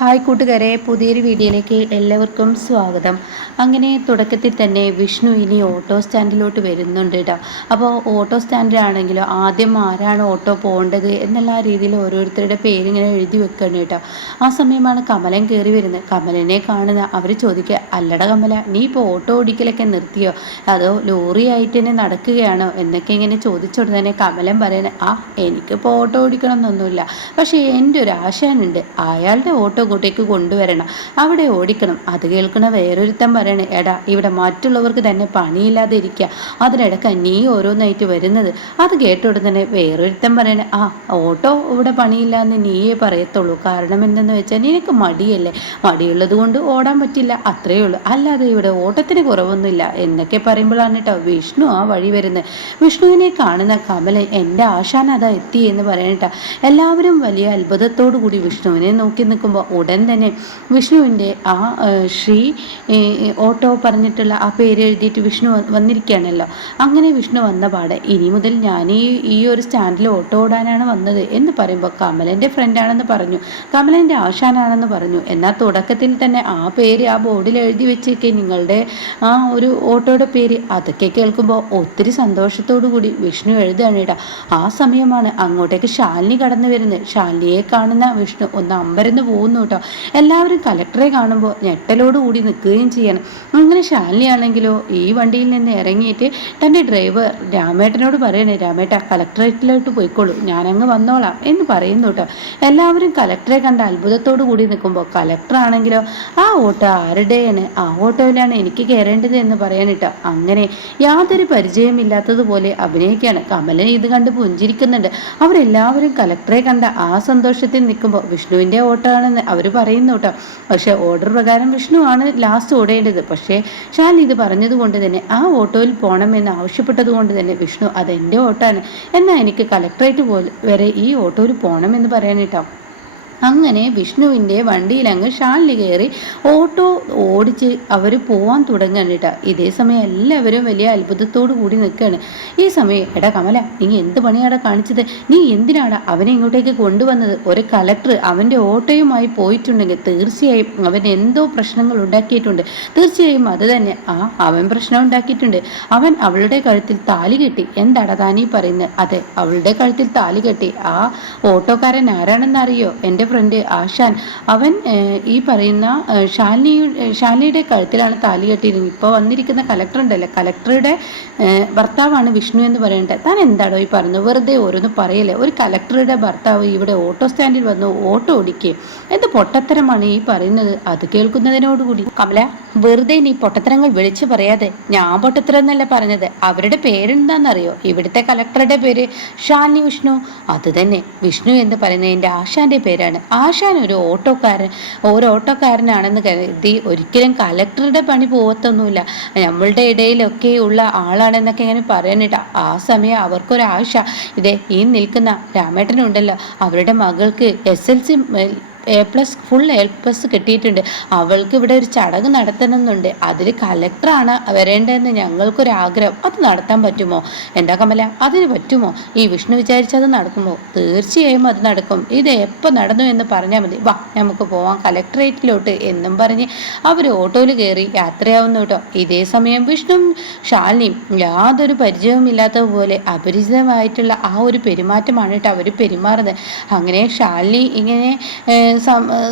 Hi കൂട്ടുകാരെ പുതിയൊരു വീഡിയോയിലേക്ക് എല്ലാവർക്കും സ്വാഗതം. അങ്ങനെ തുടക്കത്തിൽ തന്നെ വിഷ്ണു ഇനി ഓട്ടോ സ്റ്റാൻഡിലോട്ട് വരുന്നുണ്ട് കേട്ടോ അപ്പോൾ ഓട്ടോ സ്റ്റാൻഡിലാണെങ്കിലോ ആദ്യം ആരാണ് ഓട്ടോ പോകേണ്ടത് എന്നുള്ള രീതിയിൽ ഓരോരുത്തരുടെ പേരിങ്ങനെ എഴുതി വെക്കണം കേട്ടോ ആ സമയമാണ് കമലൻ കയറി വരുന്നത്. കമലനെ കാണുന്ന അവർ ചോദിക്കുക അല്ലട കമല നീ ഇപ്പോൾ ഓട്ടോ ഓടിക്കലൊക്കെ നിർത്തിയോ? അതോ ലോറി ആയിട്ട് തന്നെ നടക്കുകയാണോ? എന്നൊക്കെ ഇങ്ങനെ ചോദിച്ചുകൊണ്ട് തന്നെ കമലൻ പറയണേ ആ എനിക്കിപ്പോൾ ഓട്ടോ ഓടിക്കണം എന്നൊന്നുമില്ല പക്ഷേ എന്റെ ഒരു ആശാനുണ്ട് അയാളുടെ ഓട്ടോ ഇങ്ങോട്ടേക്ക് കൊണ്ടുവരണം. അവിടെ ഓടിക്കണം. അത് കേൾക്കണ വേറൊരുത്തൻ പറയണേ എടാ ഇവിടെ മറ്റുള്ളവർക്ക് തന്നെ പണിയില്ലാതെ ഇരിക്കുക അതിനിടയ്ക്ക് നീ ഓരോന്നായിട്ട് വരുന്നത്. അത് കേട്ടോടെ തന്നെ വേറൊരുത്തൻ പറയണേ ആ ഓട്ടോ ഇവിടെ പണിയില്ല എന്ന് നീയേ പറയത്തുള്ളൂ. കാരണം എന്തെന്ന് വെച്ചാൽ നിനക്ക് മടിയല്ലേ? മടിയുള്ളത് കൊണ്ട് ഓടാൻ പറ്റില്ല. അത്രയേ ഉള്ളൂ. അല്ലാതെ ഇവിടെ ഓട്ടത്തിന് കുറവൊന്നുമില്ല. എന്നൊക്കെ പറയുമ്പോഴാണ് കേട്ടോ വിഷ്ണു ആ വഴി വരുന്നത്. വിഷ്ണുവിനെ കാണുന്ന കമലൻ എന്റെ ആശാൻ അതാ എത്തി എന്ന് പറയണേട്ടാ എല്ലാവരും വലിയ അത്ഭുതത്തോടു കൂടി വിഷ്ണുവിനെ നോക്കി നിൽക്കുമ്പോൾ ഉടൻ തന്നെ വിഷ്ണുവിന്റെ ആ ശ്രീ ഓട്ടോ പറഞ്ഞിട്ടുള്ള ആ പേര് എഴുതിയിട്ട് വിഷ്ണു വന്നിരിക്കുകയാണല്ലോ. അങ്ങനെ വിഷ്ണു വന്ന പാടെ ഇനി മുതൽ ഞാൻ ഈ ഈ ഒരു സ്റ്റാൻഡിൽ ഓട്ടോ ഓടാനാണ് വന്നത് എന്ന് പറയുമ്പോൾ കമലന്റെ ഫ്രണ്ടാണെന്ന് പറഞ്ഞു. കമലന്റെ ആശാനാണെന്ന് പറഞ്ഞു. എന്നാൽ തുടക്കത്തിൽ തന്നെ ആ പേര് ആ ബോർഡിൽ എഴുതി വെച്ചേക്കെ നിങ്ങളുടെ ആ ഒരു ഓട്ടോയുടെ പേര്. അതൊക്കെ കേൾക്കുമ്പോൾ ഒത്തിരി സന്തോഷത്തോടു കൂടി വിഷ്ണു എഴുതുകയാണ് കേട്ടോ ആ സമയമാണ് അങ്ങോട്ടേക്ക് ശാലിനി കടന്നു വരുന്നത്. ശാലിനിയെ കാണുന്ന വിഷ്ണു ഒന്ന് അമ്പരന്ന് പോകുന്നു കേട്ടോ. എല്ലാവരും കലക്ടറെ കാണുമ്പോൾ ഞെട്ടലോട് കൂടി നിൽക്കുകയും ചെയ്യണം. അങ്ങനെ ശാലിനിയാണെങ്കിലോ ഈ വണ്ടിയിൽ നിന്ന് ഇറങ്ങിയിട്ട് തന്റെ ഡ്രൈവർ രാമേട്ടനോട് പറയണേ രാമേട്ട കലക്ടറേറ്റിലോട്ട് പോയിക്കോളൂ. ഞാനങ്ങ് വന്നോളാം എന്ന് പറയുന്നു കേട്ടോ. എല്ലാവരും കലക്ടറെ കണ്ട അത്ഭുതത്തോടു കൂടി നിൽക്കുമ്പോൾ കലക്ടർ ആണെങ്കിലോ ആ ഓട്ടോ ആരുടെയാണ് ആ ഓട്ടോയിലാണ് എനിക്ക് കയറേണ്ടത് എന്ന് പറയാനിട്ടോ അങ്ങനെ യാതൊരു പരിചയമില്ലാത്തതുപോലെ അഭിനയിക്കുകയാണ്. കമലൻ ഇത് കണ്ട് പുഞ്ചിരിക്കുന്നുണ്ട്. അവരെല്ലാവരും കലക്ടറെ കണ്ട ആ സന്തോഷത്തിൽ നിൽക്കുമ്പോൾ വിഷ്ണുവിന്റെ ഓട്ടമാണെന്ന് അവർ പറയുന്നു കേട്ടോ പക്ഷേ ഓർഡർ പ്രകാരം വിഷ്ണു ആണ് ലാസ്റ്റ് ഓടേണ്ടത്. പക്ഷേ ഷാൻ ഇത് പറഞ്ഞതുകൊണ്ട് തന്നെ ആ ഓട്ടോയിൽ പോകണമെന്ന് ആവശ്യപ്പെട്ടത് കൊണ്ട് തന്നെ വിഷ്ണു അതെന്റെ ഓട്ടമാണ് എന്നാൽ എനിക്ക് കളക്ടറേറ്റ് പോലെ വരെ ഈ ഓട്ടോയിൽ പോകണമെന്ന് പറയാനിട്ടോ അങ്ങനെ വിഷ്ണുവിന്റെ വണ്ടിയിൽ അങ്ങ് ഷാലിൽ കയറി ഓട്ടോ ഓടിച്ച് അവർ പോവാൻ തുടങ്ങുകയാണ് കേട്ടോ ഇതേ സമയം എല്ലാവരും വലിയ അത്ഭുതത്തോടു കൂടി നിൽക്കുകയാണ് ഈ സമയം എടാ കമല നീ എന്ത് പണിയാടാ കാണിച്ചത്? നീ എന്തിനാണ് അവനെ ഇങ്ങോട്ടേക്ക് കൊണ്ടുവന്നത്? ഒരു കലക്ടർ അവന്റെ ഓട്ടോയുമായി പോയിട്ടുണ്ടെങ്കിൽ തീർച്ചയായും അവൻ എന്തോ പ്രശ്നങ്ങൾ ഉണ്ടാക്കിയിട്ടുണ്ട്. തീർച്ചയായും അത് തന്നെ. ആ അവൻ പ്രശ്നം ഉണ്ടാക്കിയിട്ടുണ്ട്. അവൻ അവളുടെ കഴുത്തിൽ താലി കെട്ടി. എന്താടാ താനീ പറയുന്നത്? അതെ അവളുടെ കഴുത്തിൽ താലി കെട്ടി. ആ ഓട്ടോക്കാരൻ ആരാണെന്നറിയോ? എന്റെ ഫ്രണ്ട് ആശാൻ അവൻ ഈ പറയുന്ന ഷാലിനിയുടെ ഷാലിനിയുടെ കഴുത്തിലാണ് താലി കെട്ടിയിരുന്നത്. ഇപ്പോൾ വന്നിരിക്കുന്ന കലക്ടർ ഉണ്ടല്ലോ? കലക്ടറുടെ ഭർത്താവാണ് വിഷ്ണു എന്ന് പറയേണ്ടത് താൻ എന്താണോ ഈ പറയുന്നത്? വെറുതെ ഓരോന്ന് പറയല്ലേ? ഒരു കലക്ടറുടെ ഭർത്താവ് ഇവിടെ ഓട്ടോ സ്റ്റാൻഡിൽ വന്ന് ഓട്ടോ ഓടിക്കുക എന്ത് പൊട്ടത്തരമാണ് ഈ പറയുന്നത്? അത് കേൾക്കുന്നതിനോടുകൂടി. കമല വെറുതെ നീ പൊട്ടത്തരങ്ങൾ വിളിച്ചു പറയാതെ. ഞാൻ പൊട്ടത്തരം എന്നല്ല പറഞ്ഞത്. അവരുടെ പേരെന്താണെന്നറിയോ ഇവിടുത്തെ കലക്ടറുടെ പേര് ഷാലിനി വിഷ്ണു. അത് തന്നെ വിഷ്ണു എന്ന് പറയുന്നത് എന്റെ ആശാന്റെ പേരാണ്. ആശാൻ ഒരു ഓട്ടോക്കാരൻ ഒരു ഓട്ടോക്കാരനാണെന്ന് കരുതി. ഒരിക്കലും കലക്ടറുടെ പണി പോകത്തൊന്നുമില്ല നമ്മളുടെ ഇടയിലൊക്കെ ഉള്ള ആളാണെന്നൊക്കെ ഇങ്ങനെ പറയാനിട്ട് ആ സമയം അവർക്കൊരാശ. ഇതേ ഈ നിൽക്കുന്ന രാമേട്ടനുണ്ടല്ലോ. അവരുടെ മകൾക്ക് S L C A plus full A plus കിട്ടിയിട്ടുണ്ട്. അവൾക്ക് ഇവിടെ ഒരു ചടങ്ങ് നടത്തണമെന്നുണ്ട്. അതിൽ കലക്ടറാണ് വരേണ്ടതെന്ന് ഞങ്ങൾക്കൊരാഗ്രഹം. അത് നടത്താൻ പറ്റുമോ? എന്താ കമല? അതിന് പറ്റുമോ? ഈ വിഷ്ണു വിചാരിച്ചത് നടക്കുമോ? തീർച്ചയായും അത് നടക്കും. ഇത് എപ്പോൾ നടന്നു എന്ന് പറഞ്ഞാൽ മതി. വാ നമുക്ക് പോവാം കലക്ടറേറ്റിലോട്ട് എന്നും പറഞ്ഞ് അവർ ഓട്ടോയിൽ കയറി യാത്രയാവുന്നു കേട്ടോ. ഇതേ സമയം വിഷ്ണു ശാലിനിയും യാതൊരു പരിചയവുമില്ലാത്തതുപോലെ അപരിചിതമായിട്ടുള്ള ആ ഒരു പെരുമാറ്റമാണ് കേട്ടോ അവർ പെരുമാറുന്നത്. അങ്ങനെ ശാലിനി ഇങ്ങനെ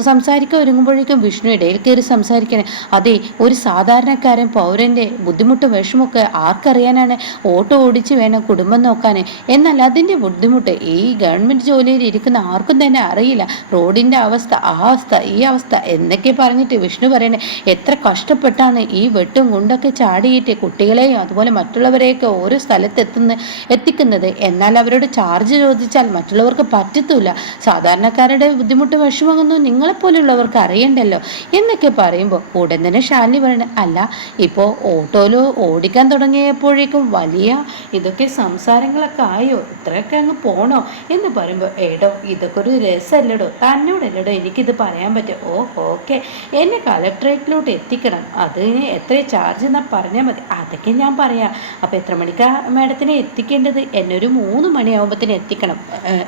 സംസാരിക്കാൻ ഒരുങ്ങുമ്പോഴേക്കും വിഷ്ണു ഇടയിൽ കയറി സംസാരിക്കണേ. അതെ ഒരു സാധാരണക്കാരൻ പൗരന്റെ ബുദ്ധിമുട്ടും വിഷമൊക്കെ ആർക്കറിയാനാണ് ഓട്ടോ ഓടിച്ച് വേണം കുടുംബം നോക്കാൻ എന്നാൽ അതിന്റെ ബുദ്ധിമുട്ട് ഈ ഗവൺമെന്റ് ജോലിയിൽ ഇരിക്കുന്ന ആർക്കും തന്നെ അറിയില്ല. റോഡിന്റെ അവസ്ഥ ആ അവസ്ഥ ഈ അവസ്ഥ എന്നൊക്കെ പറഞ്ഞിട്ട് വിഷ്ണു പറയണേ. എത്ര കഷ്ടപ്പെട്ടാണ് ഈ വെട്ടും കുണ്ടൊക്കെ ചാടിയിട്ട് കുട്ടികളെയും അതുപോലെ മറ്റുള്ളവരെയൊക്കെ ഓരോ സ്ഥലത്തെത്തുന്ന എത്തിക്കുന്നത്. എന്നാൽ അവരോട് ചാർജ് ചോദിച്ചാൽ മറ്റുള്ളവർക്ക് പറ്റത്തില്ല. സാധാരണക്കാരുടെ ബുദ്ധിമുട്ട് വിഷമം വിഷമമൊന്നും നിങ്ങളെപ്പോലുള്ളവർക്ക് അറിയണ്ടല്ലോ എന്നൊക്കെ പറയുമ്പോൾ ഉടൻ തന്നെ ഷാലിനി പറയണ അല്ല ഇപ്പോൾ ഓട്ടോയിൽ ഓടിക്കാൻ തുടങ്ങിയപ്പോഴേക്കും വലിയ ഇതൊക്കെ സംസാരങ്ങളൊക്കെ ആയോ? ഇത്രയൊക്കെ അങ്ങ് പോണോ? എന്ന് പറയുമ്പോൾ ഏടോ ഇതൊക്കെ ഒരു രസമല്ലടോ തന്നോടല്ലടോ എനിക്കിത് പറയാൻ പറ്റും ഓ ഓക്കെ എന്നെ കളക്ടറേറ്റിലോട്ട് എത്തിക്കണം. അതിന് എത്ര ചാർജ് എന്നാൽ പറഞ്ഞാൽ മതി. അതൊക്കെ ഞാൻ പറയാം. അപ്പോൾ എത്ര മണിക്കാണ് മാഡത്തിനെ എത്തിക്കേണ്ടത്? എന്നെ ഒരു മൂന്ന് മണിയാകുമ്പോഴത്തേന് എത്തിക്കണം.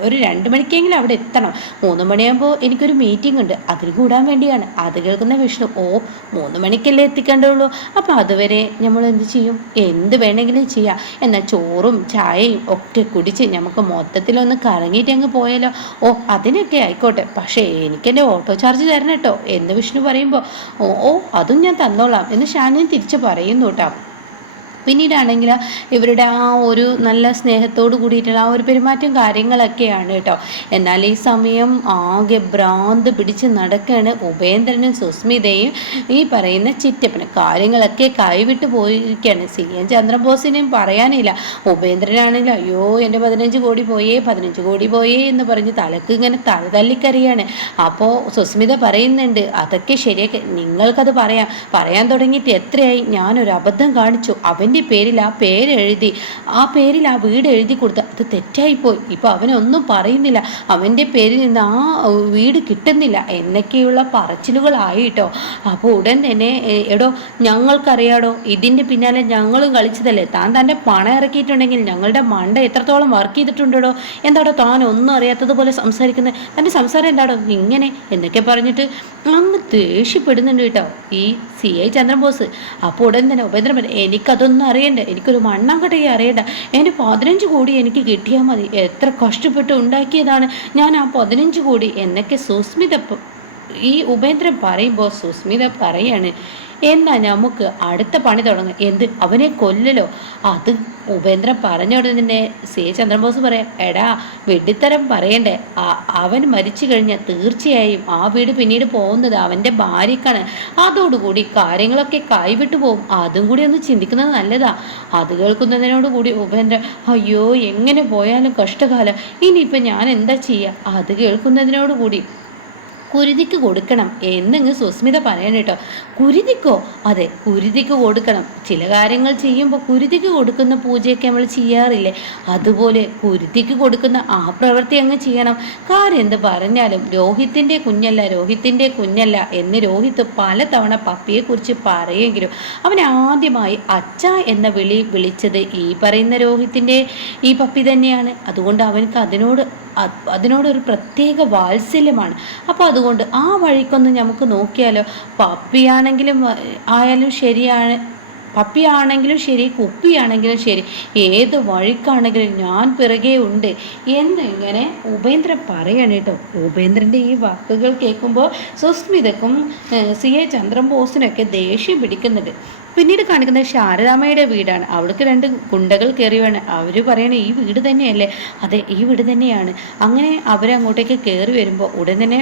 ഒരു രണ്ട് മണിക്കെങ്കിലും അവിടെ എത്തണം. മൂന്ന് മണിയാകുമ്പോൾ എനിക്കൊരു ഒരു മീറ്റിംഗ് ഉണ്ട്. അതിൽ കൂടാൻ വേണ്ടിയാണ്. അത് കേൾക്കുന്ന വിഷ്ണു ഓ മൂന്ന് മണിക്കല്ലേ എത്തിക്കേണ്ടുള്ളൂ അപ്പോൾ അതുവരെ നമ്മൾ എന്ത് ചെയ്യും? എന്ത് വേണമെങ്കിലും ചെയ്യാം. എന്നാൽ ചോറും ചായയും ഒക്കെ കുടിച്ച് നമുക്ക് മൊത്തത്തിലൊന്ന് കറങ്ങിയിട്ട് അങ്ങ് പോയാലോ? ഓ അതിനൊക്കെ ആയിക്കോട്ടെ. പക്ഷേ എനിക്കെന്റെ ഓട്ടോ ചാർജ് തരണം കേട്ടോ. എന്ന് വിഷ്ണു പറയുമ്പോൾ ഓ ഓ അതും ഞാൻ തന്നോളാം. എന്ന് ഷാനിയും തിരിച്ച് പറയുന്നു കേട്ടോ. പിന്നീടാണെങ്കിൽ ഇവരുടെ ആ ഒരു നല്ല സ്നേഹത്തോട് കൂടിയിട്ടുള്ള ആ ഒരു പെരുമാറ്റം കാര്യങ്ങളൊക്കെയാണ് കേട്ടോ. എന്നാൽ ഈ സമയം ആകെ ഭ്രാന്ത് പിടിച്ച് നടക്കുകയാണ് ഉപേന്ദ്രനും സുസ്മിതയും ഈ പറയുന്ന ചിറ്റപ്പനും. കാര്യങ്ങളൊക്കെ കൈവിട്ട് പോയിരിക്കുകയാണ്. സി എൻ ചന്ദ്രബോസിനെയും പറയാനില്ല. ഉപേന്ദ്രനാണെങ്കിൽ അയ്യോ എന്റെ പതിനഞ്ച് കോടി പോയേ പതിനഞ്ച് കോടി പോയേ എന്ന് പറഞ്ഞ് തലക്ക് ഇങ്ങനെ തലതല്ലിക്കറിയാണ് അപ്പോൾ സുസ്മിത പറയുന്നുണ്ട് അതൊക്കെ ശരിയൊക്കെ നിങ്ങൾക്കത് പറയാം. പറയാൻ തുടങ്ങിയിട്ട് എത്രയായി? ഞാനൊരു അബദ്ധം കാണിച്ചു. അവൻ അവന്റെ പേരിൽ ആ പേരെഴുതി ആ പേരിൽ ആ വീട് എഴുതി കൊടുത്ത അത് തെറ്റായിപ്പോയി. ഇപ്പോൾ അവനൊന്നും പറയുന്നില്ല. അവന്റെ പേരിൽ നിന്ന് ആ വീട് കിട്ടുന്നില്ല. എന്നൊക്കെയുള്ള പറച്ചിലുകളായിട്ടോ. അപ്പോൾ ഉടൻ തന്നെ എടോ ഞങ്ങൾക്കറിയാടോ ഇതിന്റെ പിന്നാലെ ഞങ്ങളും കളിച്ചതല്ലേ? താൻ തന്റെ പണം ഇറക്കിയിട്ടുണ്ടെങ്കിൽ ഞങ്ങളുടെ മണ്ട എത്രത്തോളം വർക്ക് ചെയ്തിട്ടുണ്ടോ എന്താടോ താൻ ഒന്നും അറിയാത്തതുപോലെ സംസാരിക്കുന്നത്? തന്റെ സംസാരം എന്താടോ? ഇങ്ങനെ എന്നൊക്കെ പറഞ്ഞിട്ട് അങ്ങ് ദേഷ്യപ്പെടുന്നുണ്ട് കേട്ടോ ഈ സി ഐ ചന്ദ്രബോസ്. അപ്പോൾ ഉടൻ തന്നെ ഉപേന്ദ്രൻ എനിക്കതൊന്നും ഒന്നും അറിയണ്ട. എനിക്കൊരു മണ്ണാങ്കട്ടയെ അറിയണ്ട. എന്റെ പതിനഞ്ച് കോടി എനിക്ക് കിട്ടിയാൽ മതി. എത്ര കഷ്ടപ്പെട്ട് ഉണ്ടാക്കിയതാണ്. ഞാൻ ആ പതിനഞ്ച് കോടി. എന്നൊക്കെ സുസ്മിത ഈ ഉപേന്ദ്രൻ പറയുമ്പോൾ സുസ്മിത പറയാണ് എന്നാ നമുക്ക് അടുത്ത പണി തുടങ്ങാം. എന്ത്? അവനെ കൊല്ലലോ? അത് ഉപേന്ദ്രൻ പറഞ്ഞ ഉടനെ സി. ചന്ദ്രബോസ് പറയാം. എടാ വെടിത്തരം പറയണ്ടേ? അവൻ മരിച്ചു കഴിഞ്ഞാൽ തീർച്ചയായും ആ വീട് പിന്നീട് പോകുന്നത് അവന്റെ ഭാര്യക്കാണ്. അതോടുകൂടി കാര്യങ്ങളൊക്കെ കൈവിട്ടു പോകും. അതും കൂടി ഒന്ന് ചിന്തിക്കുന്നത് നല്ലതാ. അത് കേൾക്കുന്നതിനോട് കൂടി ഉപേന്ദ്രൻ അയ്യോ എങ്ങനെ പോയാലും കഷ്ടകാലം. ഇനിയിപ്പോൾ ഞാൻ എന്താ ചെയ്യുക അത് കേൾക്കുന്നതിനോട് കൂടി കുരുതിക്ക് കൊടുക്കണം എന്നങ്ങ് സുസ്മിത പറയണം കേട്ടോ. കുരുതിക്കോ? അതെ കുരുതിക്ക് കൊടുക്കണം. ചില കാര്യങ്ങൾ ചെയ്യുമ്പോൾ കുരുതിക്ക് കൊടുക്കുന്ന പൂജയൊക്കെ നമ്മൾ ചെയ്യാറില്ലേ? അതുപോലെ കുരുതിക്ക് കൊടുക്കുന്ന ആ പ്രവൃത്തി അങ്ങ് ചെയ്യണം. കാര്യം എന്ത് പറഞ്ഞാലും രോഹിത്തിന്റെ കുഞ്ഞല്ല രോഹിത്തിന്റെ കുഞ്ഞല്ല എന്ന് രോഹിത്ത് പലതവണ പപ്പിയെക്കുറിച്ച് പറയുമെങ്കിലും അവൻ ആദ്യമായി അച്ഛ എന്ന വിളി വിളിച്ചത് ഈ പറയുന്ന രോഹിത്തിന്റെ ഈ പപ്പി തന്നെയാണ്. അതുകൊണ്ട് അവനക്ക് അതിനോട് അതിനോടൊരു പ്രത്യേക വാത്സല്യമാണ്. അപ്പോൾ അതുകൊണ്ട് ആ വഴിക്കൊന്ന് നമുക്ക് നോക്കിയാലോ പപ്പിയാണെങ്കിലും ആയാലും ശരിയാണ് പപ്പിയാണെങ്കിലും ശരി കുപ്പിയാണെങ്കിലും ശരി ഏത് വഴിക്കാണെങ്കിലും ഞാൻ പിറകെ ഉണ്ട് എന്നിങ്ങനെ ഉപേന്ദ്രൻ പറയണം കേട്ടോ. ഉപേന്ദ്രന്റെ ഈ വാക്കുകൾ കേൾക്കുമ്പോൾ സുസ്മിതക്കും സി. എ. ചന്ദ്രബോസിനൊക്കെ ദേഷ്യം പിടിക്കുന്നുണ്ട്. പിന്നീട് കാണിക്കുന്നത് ശാരദാമ്മയുടെ വീടാണ്. അവൾക്ക് രണ്ട് ഗുണ്ടകൾ കയറി വേണം അവർ പറയണ ഈ വീട് തന്നെയല്ലേ? അതെ ഈ വീട് തന്നെയാണ്. അങ്ങനെ അവരങ്ങോട്ടേക്ക് കയറി വരുമ്പോൾ ഉടൻ തന്നെ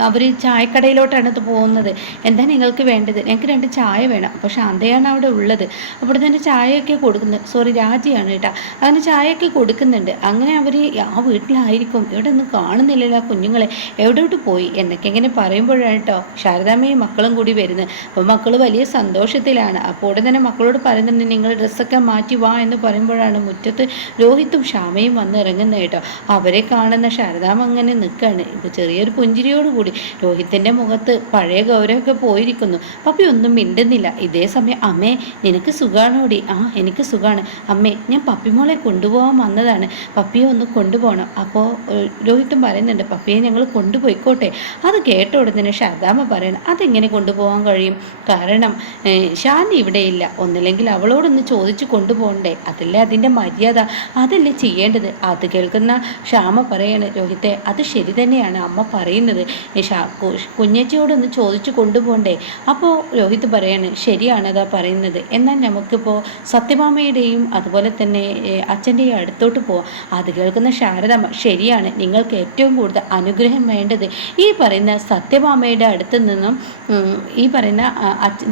അവർ ചായക്കടയിലോട്ടാണ് പോകുന്നത്. എന്താ നിങ്ങൾക്ക് വേണ്ടത്? ഞങ്ങൾക്ക് രണ്ട് ചായ വേണം. അപ്പോൾ ശാന്തയാണ് അവിടെ ഉള്ളത്. അവിടെ തന്നെ ചായയൊക്കെ കൊടുക്കുന്നത്. സോറി രാജിയാണ് കേട്ടോ. അങ്ങനെ ചായയൊക്കെ കൊടുക്കുന്നുണ്ട്. അങ്ങനെ അവർ ആ വീട്ടിലായിരിക്കും. ഇവിടെ ഒന്നും കാണുന്നില്ലല്ലോ കുഞ്ഞുങ്ങളെ. എവിടോട്ട് പോയി? എന്നൊക്കെ ഇങ്ങനെ പറയുമ്പോഴാണ് കേട്ടോ ശാരദാമ്മയും മക്കളും കൂടി വരുന്നത്. അപ്പോൾ മക്കൾ വലിയ സന്തോഷത്തിലാണ്. അപ്പോൾ ഉടൻ തന്നെ മക്കളോട് പറയുന്നുണ്ട് നിങ്ങൾ ഡ്രസ്സൊക്കെ മാറ്റി വാ എന്ന് പറയുമ്പോഴാണ് മുറ്റത്ത് രോഹിത്തും ശാമയും വന്ന് ഇറങ്ങുന്നത് കേട്ടോ. അവരെ കാണുന്ന ശാരദാമ്മ അങ്ങനെ നിൽക്കുകയാണ് ഇപ്പോൾ ചെറിയൊരു പുഞ്ചിരിയോ കൂടി രോഹിത്തിന്റെ മുഖത്ത് പഴയ ഗൗരവമൊക്കെ പോയിരിക്കുന്നു. പപ്പി ഒന്നും മിണ്ടുന്നില്ല. ഇതേ സമയം അമ്മേ നിനക്ക് സുഖാണോടി? ആ എനിക്ക് സുഖമാണ് അമ്മേ ഞാൻ പപ്പിമോളെ കൊണ്ടുപോകാൻ വന്നതാണ്. പപ്പിയെ ഒന്ന് കൊണ്ടുപോകണം. അപ്പോൾ രോഹിത്തും പറയുന്നുണ്ട് പപ്പിയെ ഞങ്ങൾ കൊണ്ടുപോയിക്കോട്ടെ. അത് കേട്ട ഉടനെ ശാരദാമ്മ പറയണം അതെങ്ങനെ കൊണ്ടുപോകാൻ കഴിയും? കാരണം ഷാൻ ഇവിടെ ഇല്ല. ഒന്നില്ലെങ്കിൽ അവളോടൊന്ന് ചോദിച്ചു കൊണ്ടുപോകണ്ടേ. അതല്ലേ അതിന്റെ മര്യാദ? അതല്ലേ ചെയ്യേണ്ടത്? അത് കേൾക്കുന്ന ക്ഷാമ പറയാണ് രോഹിത്തെ. അത് ശരി തന്നെയാണ്. അമ്മ പറയുന്നത് കുഞ്ഞച്ചിയോടൊന്ന് ചോദിച്ചു കൊണ്ടുപോകണ്ടേ അപ്പോൾ രോഹിത് പറയാണ് ശരിയാണ് അതാ പറയുന്നത്. എന്നാൽ നമുക്കിപ്പോൾ സത്യഭാമയുടെയും അതുപോലെ തന്നെ അച്ഛന്റെയും അടുത്തോട്ട് പോവാം. അത് കേൾക്കുന്ന ശാരദമ്മ ശരിയാണ്. നിങ്ങൾക്ക് ഏറ്റവും കൂടുതൽ അനുഗ്രഹം വേണ്ടത് ഈ പറയുന്ന സത്യഭാമയുടെ അടുത്ത് നിന്നും ഈ പറയുന്ന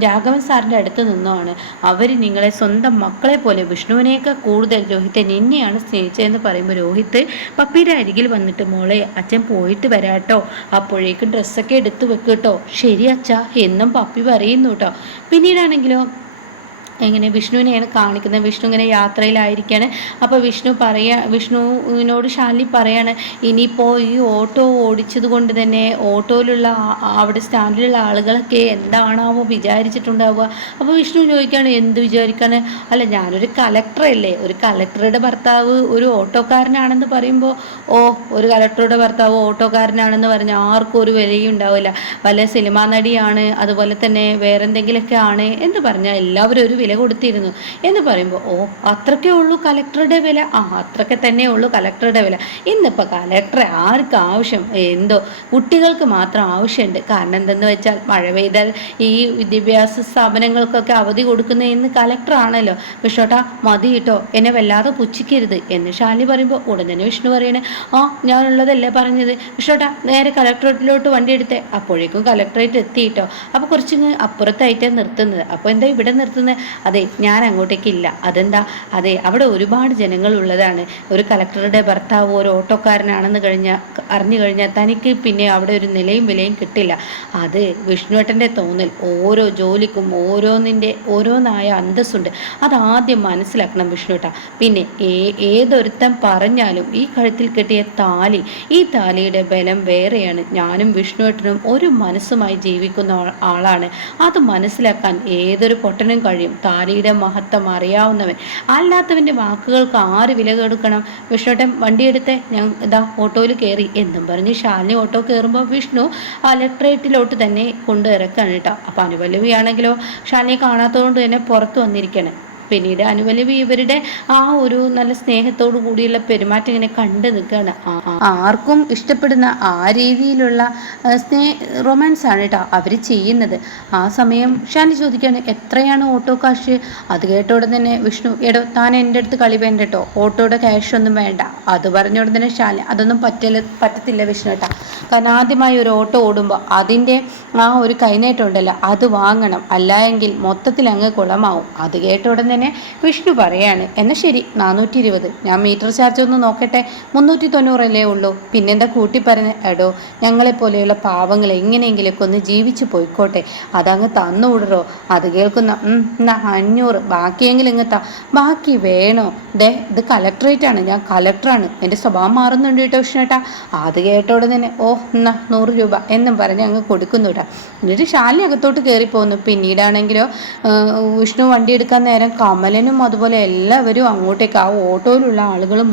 രാഘവൻ സാറിന്റെ അടുത്ത് നിന്നുമാണ്. അവർ നിങ്ങളെ സ്വന്തം മക്കളെ പോലെ വിഷ്ണുവിനെയൊക്കെ കൂടുതൽ രോഹിത്തെ നിന്നെയാണ് സ്നേഹിച്ചതെന്ന് പറയുമ്പോൾ രോഹിത്ത് പപ്പിയുടെ അരികിൽ വന്നിട്ട് മോളെ അച്ഛൻ പോയിട്ട് വരാട്ടോ. അപ്പോഴേക്കും ഡ്രസ്സൊക്കെ എടുത്തു വെക്ക് ശരി അച്ഛ എന്നും പപ്പി പറയുന്നു കേട്ടോ പിന്നീടാണെങ്കിലോ എങ്ങനെ വിഷ്ണുവിനെയാണ് കാണിക്കുന്നത്? വിഷ്ണു ഇങ്ങനെ യാത്രയിലായിരിക്കുകയാണ് അപ്പോൾ വിഷ്ണു പറയാ വിഷ്ണുവിനോട് ശാലി പറയാണ് ഇനിയിപ്പോൾ ഈ ഓട്ടോ ഓടിച്ചത് കൊണ്ട് തന്നെ ഓട്ടോയിലുള്ള അവിടെ സ്റ്റാൻഡിലുള്ള ആളുകളൊക്കെ എന്താണാവോ വിചാരിച്ചിട്ടുണ്ടാവുക. അപ്പോൾ വിഷ്ണു ചോദിക്കുകയാണ് എന്ത് വിചാരിക്കാണ്? അല്ല ഞാനൊരു കലക്ടറല്ലേ. ഒരു കലക്ടറുടെ ഭർത്താവ് ഒരു ഓട്ടോക്കാരനാണെന്ന് പറയുമ്പോൾ ഓ ഒരു കലക്ടറുടെ ഭർത്താവ് ഓട്ടോക്കാരനാണെന്ന് പറഞ്ഞാൽ ആർക്കും ഒരു വിലയും ഉണ്ടാവില്ല. വല്ല സിനിമാ നടിയാണ് അതുപോലെ തന്നെ വേറെന്തെങ്കിലുമൊക്കെ ആണ് എന്ന് പറഞ്ഞാൽ എല്ലാവരും ഒരു വില കൊടുത്തിരുന്നു. എന്ന് പറയുമ്പോൾ ഓ അത്രക്കേ ഉള്ളൂ കലക്ടറുടെ വില. ആ അത്രക്കെ തന്നെ ഉള്ളൂ കലക്ടറുടെ വില. ഇന്നിപ്പോൾ കലക്ടറെ ആർക്ക് ആവശ്യം? എന്തോ കുട്ടികൾക്ക് മാത്രം ആവശ്യമുണ്ട്. കാരണം എന്തെന്ന് വെച്ചാൽ മഴ പെയ്താൽ ഈ വിദ്യാഭ്യാസ സ്ഥാപനങ്ങൾക്കൊക്കെ അവധി കൊടുക്കുന്ന ഇന്ന് കലക്ടറാണല്ലോ. വിഷോട്ടാ മതി കേട്ടോ. എന്നെ വല്ലാതെ പുച്ഛിക്കരുത്. എന്ന് ശാലി പറയുമ്പോൾ ഉടൻ തന്നെ വിഷ്ണു പറയണേ ആ ഞാനുള്ളതല്ലേ പറഞ്ഞത്. വിഷോട്ടാ നേരെ കലക്ടറേറ്റിലോട്ട് വണ്ടി എടുത്തേ. അപ്പോഴേക്കും കലക്ടറേറ്റ് എത്തിയിട്ടോ അപ്പോൾ കുറച്ചിങ്ങ് അപ്പുറത്തായിട്ടാണ് നിർത്തുന്നത്. അപ്പോൾ എന്താ ഇവിടെ നിർത്തുന്നത്? അതെ ഞാൻ അങ്ങോട്ടേക്കില്ല അതെന്താ? അതെ അവിടെ ഒരുപാട് ജനങ്ങൾ ഉള്ളതാണ്. ഒരു കലക്ടറുടെ ഭർത്താവ് ഒരു ഓട്ടോക്കാരനാണെന്ന് കഴിഞ്ഞാൽ അറിഞ്ഞു കഴിഞ്ഞാൽ തനിക്ക് പിന്നെ അവിടെ ഒരു നിലയും വിലയും കിട്ടില്ല. അത് വിഷ്ണുവേട്ടന്റെ തോന്നൽ. ഓരോ ജോലിക്കും ഓരോന്നിന്റെ ഓരോന്നായ അന്തസ്സുണ്ട്. അതാദ്യം മനസ്സിലാക്കണം വിഷ്ണുവേട്ട. പിന്നെ ഏ ഏതൊരുത്തം പറഞ്ഞാലും ഈ കഴുത്തിൽ കെട്ടിയ താലി ഈ താലിയുടെ ബലം വേറെയാണ്. ഞാനും വിഷ്ണുവേട്ടനും ഒരു മനസ്സുമായി ജീവിക്കുന്ന ആളാണ്. അത് മനസ്സിലാക്കാൻ ഏതൊരു പൊട്ടനും കഴിയും. താലിയുടെ മഹത്വം അറിയാവുന്നവൻ. അല്ലാത്തവന്റെ വാക്കുകൾക്ക് ആര് വില കൊടുക്കണം? വിഷ്ണുട്ടൻ വണ്ടിയെടുത്ത് ഞാൻ ഇതാ ഓട്ടോയിൽ കയറി എന്നും പറഞ്ഞ് ശാലിനി ഓട്ടോ കയറുമ്പോൾ വിഷ്ണു ലെറ്ററേറ്റിലോട്ട് തന്നെ കൊണ്ടു ഇറക്കാണ് കേട്ടോ. അപ്പം അനുപല്ലവിയാണെങ്കിലോ ശാലിനിയെ കാണാത്തതുകൊണ്ട് തന്നെ പുറത്ത് വന്നിരിക്കണം പിന്നീട് അനുവലവി ഇവരുടെ ആ ഒരു നല്ല സ്നേഹത്തോടു കൂടിയുള്ള പെരുമാറ്റം ഇങ്ങനെ കണ്ടു നിൽക്കുകയാണ്. ആർക്കും ഇഷ്ടപ്പെടുന്ന ആ രീതിയിലുള്ള സ്നേഹ റൊമാൻസ് ആണ് കേട്ടോ അവർ ചെയ്യുന്നത്. ആ സമയം ഷാനി ചോദിക്കുകയാണ് എത്രയാണ് ഓട്ടോ കാശ്? അത് കേട്ടോടെ തന്നെ വിഷ്ണു എടോ താൻ എന്റെ അടുത്ത് കളി വേണ്ട കേട്ടോ ഓട്ടോയുടെ ക്യാഷ് ഒന്നും വേണ്ട. അത് പറഞ്ഞോടെ തന്നെ ഷാനി അതൊന്നും പറ്റില്ല പറ്റത്തില്ല വിഷ്ണു കേട്ടോ കാരണം ആദ്യമായി ഒരു ഓട്ടോ ഓടുമ്പോൾ അതിന്റെ ആ ഒരു കൈനേറ്റം ഉണ്ടല്ലോ അത് വാങ്ങണം. അല്ല എങ്കിൽ മൊത്തത്തിൽ അങ്ങ് കുളമാവും. അത് കേട്ടോടെ തന്നെ വിഷ്ണു പറയാണ്. എന്നാൽ ശരി നാനൂറ്റി ഇരുപത് ഞാൻ മീറ്റർ ചാർജ് ഒന്ന് നോക്കട്ടെ? മുന്നൂറ്റി തൊണ്ണൂറല്ലേ ഉള്ളൂ. പിന്നെന്താ കൂട്ടി പറഞ്ഞ? എടോ ഞങ്ങളെപ്പോലെയുള്ള പാവങ്ങൾ എങ്ങനെയെങ്കിലൊക്കെ ഒന്ന് ജീവിച്ചു പോയിക്കോട്ടെ. അതങ്ങ് തന്നുവിടറോ അത് കേൾക്കുന്ന അഞ്ഞൂറ്. ബാക്കിയെങ്കിലും ഇങ്ങ് ബാക്കി വേണോ? ദേ ഇത് കലക്ടറേറ്റ് ഞാൻ കലക്ടറാണ് എന്റെ സ്വഭാവം മാറുന്നുണ്ട് കേട്ടോ വിഷ്ണുട്ടാ. അത് കേട്ടോടെ തന്നെ ഓ എന്നാ നൂറ് രൂപ എന്നും പറഞ്ഞ് അങ്ങ് കൊടുക്കുന്നു കേട്ടോ. എന്നിട്ട് ശാലി അകത്തോട്ട് കയറി പോകുന്നു പിന്നീടാണെങ്കിലോ വിഷ്ണു വണ്ടി എടുക്കാൻ നേരം കമലനും അതുപോലെ എല്ലാവരും അങ്ങോട്ടേക്ക് ആ ഓട്ടോയിലുള്ള ആളുകളും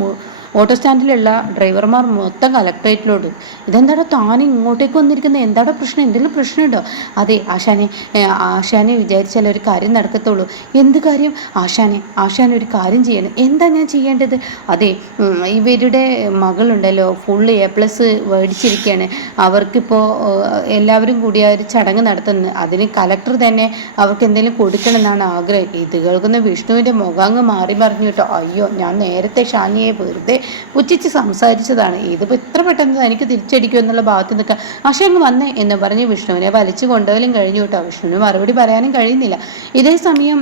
ഓട്ടോ സ്റ്റാൻഡിലുള്ള ഡ്രൈവർമാർ മൊത്തം കലക്ട്രേറ്റിലോട്ട് ഇതെന്താടാ താൻ ഇങ്ങോട്ടേക്ക് വന്നിരിക്കുന്നത് എന്താടാ പ്രശ്നം? എന്തെങ്കിലും പ്രശ്നമുണ്ടോ? അതെ ആശാനെ ആശാനെ വിചാരിച്ചാൽ ഒരു കാര്യം നടക്കത്തുള്ളൂ. എന്ത് കാര്യം? ആശാനെ ആശാൻ ഒരു കാര്യം ചെയ്യണം. എന്താ ഞാൻ ചെയ്യേണ്ടത്? അതെ ഇവരുടെ മകളുണ്ടല്ലോ ഫുള്ള് എ പ്ലസ് മേടിച്ചിരിക്കുകയാണ് അവർക്കിപ്പോൾ എല്ലാവരും കൂടി ആ ഒരു ചടങ്ങ് നടത്തുന്നത് അതിന് കലക്ടർ തന്നെ അവർക്ക് എന്തെങ്കിലും കൊടുക്കണം എന്നാണ് ആഗ്രഹം. ഇത് കേൾക്കുന്ന വിഷ്ണുവിന്റെ മുഖാങ്ങ് മാറി മറിഞ്ഞു കേട്ടോ. അയ്യോ ഞാൻ നേരത്തെ ഷാനിയെ വെറുതെ ഉച്ചിച്ച് സംസാരിച്ചതാണ്. ഇതിപ്പോൾ ഇത്ര പെട്ടെന്ന് എനിക്ക് തിരിച്ചടിക്കും എന്നുള്ള ഭാഗത്ത് നിൽക്കുക പക്ഷേ അങ്ങ് വന്നേ എന്ന് പറഞ്ഞ് വിഷ്ണുവിനെ വലിച്ചു കൊണ്ടുപോലും കഴിഞ്ഞു കേട്ടോ. വിഷ്ണുവിന് മറുപടി പറയാനും കഴിയുന്നില്ല. ഇതേ സമയം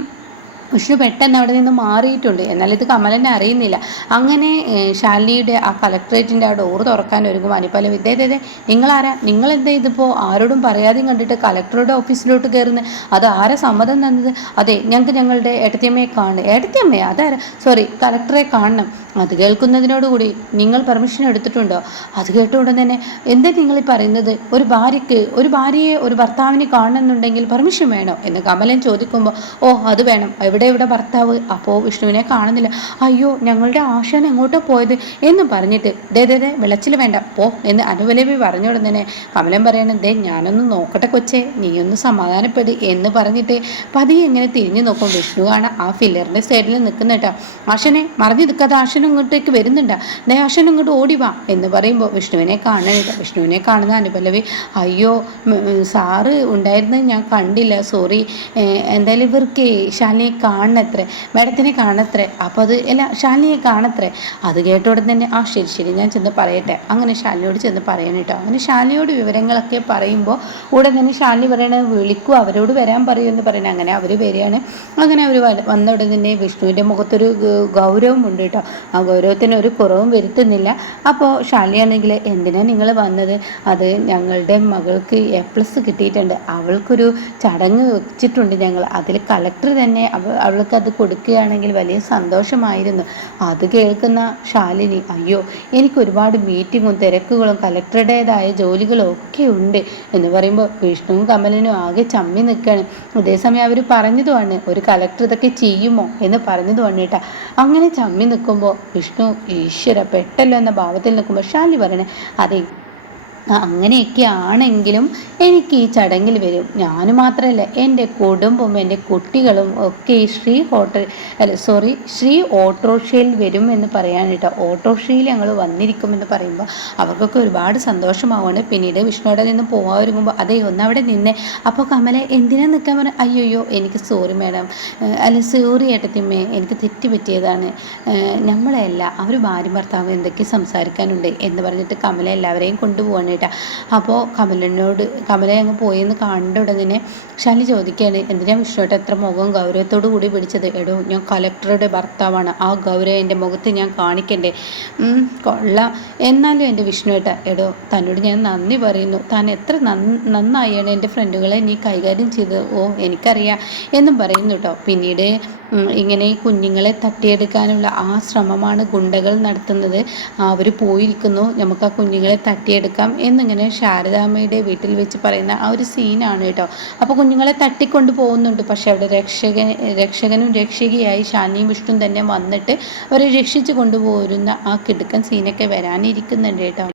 വിഷ്ണു പെട്ടെന്ന് അവിടെ നിന്ന് മാറിയിട്ടുണ്ട്. എന്നാൽ ഇത് കമലനെ അറിയുന്നില്ല. അങ്ങനെ ശാലിനിയുടെ ആ കളക്ട്രേറ്റിന്റെ ആ ഡോർ തുറക്കാൻ ഒരുങ്ങും. അനുപലം ഇതേ ഇതേ നിങ്ങളാരാ? നിങ്ങളെന്താ ഇതിപ്പോൾ ആരോടും പറയാതെയും കണ്ടിട്ട് കളക്ടറുടെ ഓഫീസിലോട്ട് കയറുന്നത് അത് ആരാ സമ്മതം തന്നത്? അതെ ഞങ്ങൾക്ക് ഞങ്ങളുടെ ഏട്ടത്തിയമ്മയെ കാണും ഏട്ടത്തിയമ്മയെ അതാരാ? സോറി കളക്ടറെ കാണണം. അത് കേൾക്കുന്നതിനോടുകൂടി നിങ്ങൾ പെർമിഷൻ എടുത്തിട്ടുണ്ടോ? അത് കേട്ട ഉടൻ തന്നെ എന്താ നിങ്ങൾ ഈ പറയുന്നത്? ഒരു ഭാര്യയ്ക്ക് ഒരു ഭാര്യയെ ഒരു ഭർത്താവിനെ കാണണമെന്നുണ്ടെങ്കിൽ പെർമിഷൻ വേണോ? എന്ന് കമലൻ ചോദിക്കുമ്പോൾ ഓ അത് വേണം. എവിടെ ഇവിടെ ഇവിടെ ഭർത്താവ്? അപ്പോൾ വിഷ്ണുവിനെ കാണുന്നില്ല. അയ്യോ ഞങ്ങളുടെ ആശാൻ എങ്ങോട്ടോ പോയത്? എന്ന് പറഞ്ഞിട്ട് ദേ ദേ വിളച്ചിൽ വേണ്ട പോ എന്ന് അനുവലവി പറഞ്ഞു ഉടനെ കമലൻ പറയണം ദേ ഞാനൊന്ന് നോക്കട്ടെ കൊച്ചേ ഒന്ന് സമാധാനപ്പെട് എന്ന് പറഞ്ഞിട്ട് പതിയെ എങ്ങനെ തിരിഞ്ഞു നോക്കും. വിഷ്ണു കാണാൻ ആ ഫില്ലറിന്റെ സൈഡിൽ നിൽക്കുന്ന കേട്ടോ ആശനെ മറിഞ്ഞു നിൽക്കാതെ ആശൻ ഇങ്ങോട്ടേക്ക് വരുന്നുണ്ട്? ദേ ആശൻ ഇങ്ങോട്ട് ഓടി വാ എന്ന് പറയുമ്പോൾ വിഷ്ണുവിനെ കാണാനില്ല വിഷ്ണുവിനെ കാണുന്ന അനുപല്ലവി അയ്യോ സാറ് ഉണ്ടായിരുന്നത് ഞാൻ കണ്ടില്ല സോറി എന്തായാലും ഇവർക്ക് ശാലിനെ കാണണത്രേ മേഡത്തിനെ കാണത്രേ അപ്പോൾ അത് അല്ല ശാലിനിയെ കാണത്രേ അത് കേട്ട ഉടൻ തന്നെ ആ ശരി ശരി ഞാൻ ചെന്ന് പറയട്ടെ. അങ്ങനെ ശാലിനിയോട് ചെന്ന് പറയണം കേട്ടോ. അങ്ങനെ ശാലിനിയോട് വിവരങ്ങളൊക്കെ പറയുമ്പോൾ ഉടൻ തന്നെ ശാലിനി പറയണത് വിളിക്കും അവരോട് വരാൻ പറയുമെന്ന് പറയണേ അങ്ങനെ അവർ വരികയാണ്. അങ്ങനെ അവർ വന്ന ഉടൻ തന്നെ വിഷ്ണുവിന്റെ മുഖത്തൊരു ഗൗരവമുണ്ട് കേട്ടോ. ആ ഗൗരവത്തിന് ഒരു കുറവും വരുത്തുന്നില്ല. അപ്പോൾ ശാലിയാണെങ്കിൽ എന്തിനാണ് നിങ്ങൾ വന്നത്? അത് ഞങ്ങളുടെ മകൾക്ക് എ പ്ലസ് കിട്ടിയിട്ടുണ്ട്. അവൾക്കൊരു ചടങ്ങ് വെച്ചിട്ടുണ്ട് ഞങ്ങൾ. അതിൽ കളക്ടർ തന്നെ അവ അവൾക്ക് അത് കൊടുക്കുകയാണെങ്കിൽ വലിയ സന്തോഷമായിരുന്നു. അത് കേൾക്കുന്ന ശാലിനി അയ്യോ എനിക്ക് ഒരുപാട് മീറ്റിങ്ങും തിരക്കുകളും കലക്ടറുടേതായ ജോലികളും ഒക്കെ ഉണ്ട് എന്ന് പറയുമ്പോൾ വിഷ്ണുവും കമലനും ആകെ ചമ്മി നിൽക്കുകയാണ്. അതേസമയം അവർ പറഞ്ഞതുമാണ് ഒരു കലക്ടർ ഇതൊക്കെ ചെയ്യുമോ? എന്ന് പറഞ്ഞതുമാണ് കേട്ടോ. അങ്ങനെ ചമ്മി നിൽക്കുമ്പോൾ വിഷ്ണു ഈശ്വര പെട്ടല്ലോ എന്ന ഭാവത്തിൽ നിൽക്കുമ്പോൾ ശാലി പറയണേ അതെ അങ്ങനെയൊക്കെ ആണെങ്കിലും എനിക്ക് ഈ ചടങ്ങിൽ വരും. ഞാൻ മാത്രമല്ല എന്റെ കുടുംബവും എന്റെ കുട്ടികളും ഒക്കെ ഈ ശ്രീ ഹോട്ടൽ അല്ല സോറി ശ്രീ ഓട്ടോറിക്ഷയിൽ വരും എന്ന് പറയാൻ കേട്ടോ ഓട്ടോറിക്ഷയിൽ ഞങ്ങൾ വന്നിരിക്കുമെന്ന് പറയുമ്പോൾ അവർക്കൊക്കെ ഒരുപാട് സന്തോഷമാവുകയാണ് പിന്നീട് വിഷ്ണുവിടെ നിന്ന് പോകാൻ ഒരുങ്ങുമ്പോൾ അതേ ഒന്ന് അവിടെ നിന്നെ. അപ്പോൾ കമല എന്തിനാ നിൽക്കാൻ പറഞ്ഞാൽ അയ്യോയ്യോ എനിക്ക് സോറി മാഡം അല്ല സോറി ഏട്ടത്തിമ്മേ എനിക്ക് തെറ്റ് പറ്റിയതാണ്. നമ്മളെയല്ല അവർ ഭാര്യ ഭർത്താവ് എന്തൊക്കെ സംസാരിക്കാനുണ്ട് എന്ന് പറഞ്ഞിട്ട് കമല എല്ലാവരെയും കൊണ്ടുപോകണം കേട്ടോ അപ്പോൾ കമലിനോട് കമലെ അങ്ങ് പോയെന്ന് കണ്ട ഉടനെ ശാലി ചോദിക്കുകയാണ് എന്തിനാ വിഷ്ണുട്ട് എത്ര മുഖം ഗൗരവത്തോടു കൂടി പിടിച്ചത്? എടോ ഞാൻ കലക്ടറുടെ ഭർത്താവാണ്. ആ ഗൗരവം എന്റെ മുഖത്ത് ഞാൻ കാണിക്കണ്ടേ? കൊള്ള. എന്നാലും എന്റെ വിഷ്ണുവേട്ട എടോ തന്നോട് ഞാൻ നന്ദി പറയുന്നു. താൻ എത്ര നന്നായാണ് എന്റെ ഫ്രണ്ടുകളെ നീ കൈകാര്യം ചെയ്തത്. ഓ എനിക്കറിയാം എന്നും പറയുന്നു കേട്ടോ പിന്നീട് ഇങ്ങനെ കുഞ്ഞുങ്ങളെ തട്ടിയെടുക്കാനുള്ള ആ ശ്രമമാണ് ഗുണ്ടകൾ നടത്തുന്നത്. അവർ പോയിരിക്കുന്നു. നമുക്ക് ആ കുഞ്ഞുങ്ങളെ തട്ടിയെടുക്കാം എന്നിങ്ങനെ ശാരദാമ്മയുടെ വീട്ടിൽ വെച്ച് പറയുന്ന ആ ഒരു സീനാണ് കേട്ടോ. അപ്പോൾ കുഞ്ഞുങ്ങളെ തട്ടിക്കൊണ്ട് പോകുന്നുണ്ട്. പക്ഷെ അവിടെ രക്ഷകൻ രക്ഷകനും രക്ഷകിയായി ഷാനിയും വിഷ്ണുവും തന്നെ വന്നിട്ട് അവരെ രക്ഷിച്ചു കൊണ്ടുപോരുന്ന ആ കിടുക്കൻ സീനൊക്കെ വരാനിരിക്കുന്നുണ്ട് കേട്ടോ.